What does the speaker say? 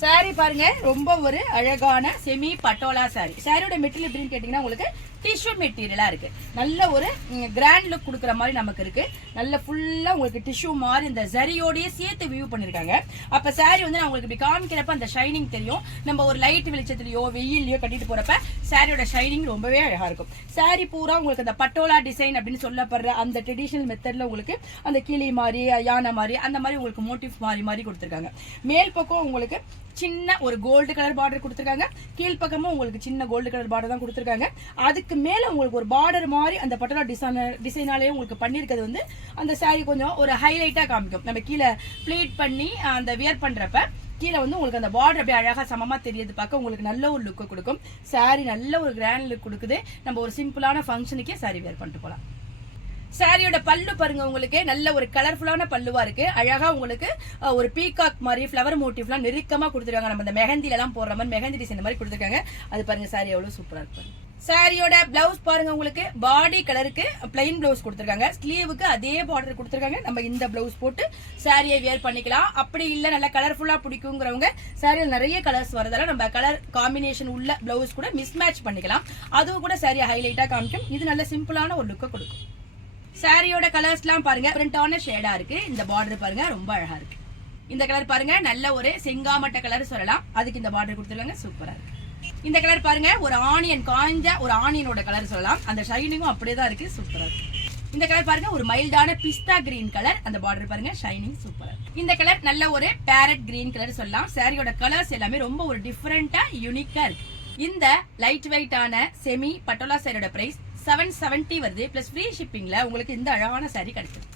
Sorry பாருங்க, ரொம்ப ஒரு அழகான செமி பட்டோலா சாரி. சாரியோட மெட்டீரியல் எப்படின்னு கேட்டீங்கன்னா உங்களுக்கு டிஷ்யூ மெட்டீரியலா இருக்கு. நல்ல ஒரு கிராண்ட் லுக் கொடுக்குற மாதிரி நமக்கு இருக்கு. நல்ல ஃபுல்லா உங்களுக்கு டிஷ்யூ மாதிரி இந்த ஜரியோடய சேர்த்து வியூ பண்ணிருக்காங்க. அப்ப சாரி வந்து நான் உங்களுக்கு இப்படி காமிக்கிறப்ப அந்த ஷைனிங் தெரியும். நம்ம ஒரு லைட் வெளிச்சத்துலயோ வெயிலையோ கட்டிட்டு போறப்ப சாரியோட ஷைனிங் ரொம்பவே அழகா இருக்கும். சாரி பூரா உங்களுக்கு அந்த பட்டோலா டிசைன் அப்படின்னு சொல்லப்படுற அந்த ட்ரெடிஷனல் மெத்தட்ல உங்களுக்கு அந்த கிளி மாதிரி யானை மாதிரி அந்த மாதிரி உங்களுக்கு மோட்டிவ் மாறி மாறி கொடுத்துருக்காங்க. மேல் பக்கம் உங்களுக்கு சின்ன ஒரு கோல்டு கலர் பார்டர் கொடுத்துருக்காங்க. கீழ்ப்பக்கமும் உங்களுக்கு சின்ன கோல்டு கலர் பார்டர் தான் கொடுத்துருக்காங்க. அதுக்கு மேல உங்களுக்கு ஒரு பார்டர் மாதிரி அந்த பட்டோலா டிசைனாலே உங்களுக்கு பண்ணிருக்கிறது வந்து அந்த சாரி கொஞ்சம் ஒரு ஹைலைட்டா காமிக்கும். நம்ம கீழே ப்ளீட் பண்ணி அந்த வியர் பண்றப்ப கீழே வந்து உங்களுக்கு அந்த பார்டர் அப்படியே அழகா சமமா தெரியுது. பார்க்க உங்களுக்கு நல்ல ஒரு லுக் கொடுக்கும். சாரி நல்ல ஒரு கிராண்ட் லுக் கொடுக்குது. நம்ம ஒரு சிம்பிளான ஃபங்க்ஷனுக்கே சாரி வியர் பண்ணிட்டு போலாம். சாரியோட பல்லு பாருங்க, உங்களுக்கு நல்ல ஒரு கலர்ஃபுல்லான பல்லுவா இருக்கு. அழகா உங்களுக்கு ஒரு பீகாக் மாதிரி ஃபிளவர் மோட்டிவ்லாம் நெருக்கமா கொடுத்துருக்காங்க. நம்ம இந்த மெஹந்தில எல்லாம் போடுற மாதிரி மெஹந்தி டிசைன் மாதிரி கொடுத்துருக்காங்க. அது பாருங்க சாரி எவ்வளவு சூப்பரா இருக்கு. சாரியோட பிளவுஸ் பாருங்க, உங்களுக்கு பாடி கலருக்கு பிளைன் பிளவுஸ் கொடுத்துருக்காங்க. ஸ்லீவுக்கு அதே பார்டர் கொடுத்துருக்காங்க. நம்ம இந்த பிளவுஸ் போட்டு சாரியை வியர் பண்ணிக்கலாம். அப்படி இல்ல நல்ல கலர்ஃபுல்லா பிடிக்குங்கிறவங்க சாரியில் நிறைய கலர்ஸ் வரதால நம்ம கலர் காம்பினேஷன் உள்ள பிளவுஸ் கூட மிஸ் மேட்ச் பண்ணிக்கலாம். அதுவும் கூட சாரியை ஹைலைட்டா காமிக்கும். இது நல்ல சிம்பிளான ஒரு லுக்கை கொடுக்கும். சாரியோட கலர்ஸ்லாம் பாருங்க டிஃபரெண்டான ஷேடா இருக்கு. இந்த பார்டர் பாருங்க ரொம்ப அழகா இருக்கு. இந்த கலர் பாருங்க நல்ல ஒரு செங்காமட்ட கலர் சொல்லலாம். அதுக்கு இந்த பார்டர் கொடுத்துருக்காங்க, சூப்பரா இருக்கு. இந்த கலர் பாருங்க ஒரு ஆனியன், காஞ்ச ஒரு ஆனியனோட கலர் சொல்லலாம். அந்த ஷைனிங்கும் அப்படியே தான் இருக்கு, சூப்பரா இருக்கு. இந்த கலர் பாருங்க ஒரு மைல்டான பிஸ்தா கிரீன் கலர். அந்த பார்டர் பாருங்க ஷைனிங் சூப்பரா இருக்கு. இந்த கலர் நல்ல ஒரு பேரட் கிரீன் கலர் சொல்லலாம். சாரியோட கலர்ஸ் எல்லாமே ரொம்ப ஒரு டிஃபரெண்டா யூனிக்கா இருக்கு. இந்த லைட் வெயிட்டான செமி பட்டோலா சாரியோட பிரைஸ் 770 வருது. பிளஸ் ஃப்ரீ ஷிப்பிங்ல உங்களுக்கு இந்த அழகான சாரி கிடைக்கும்.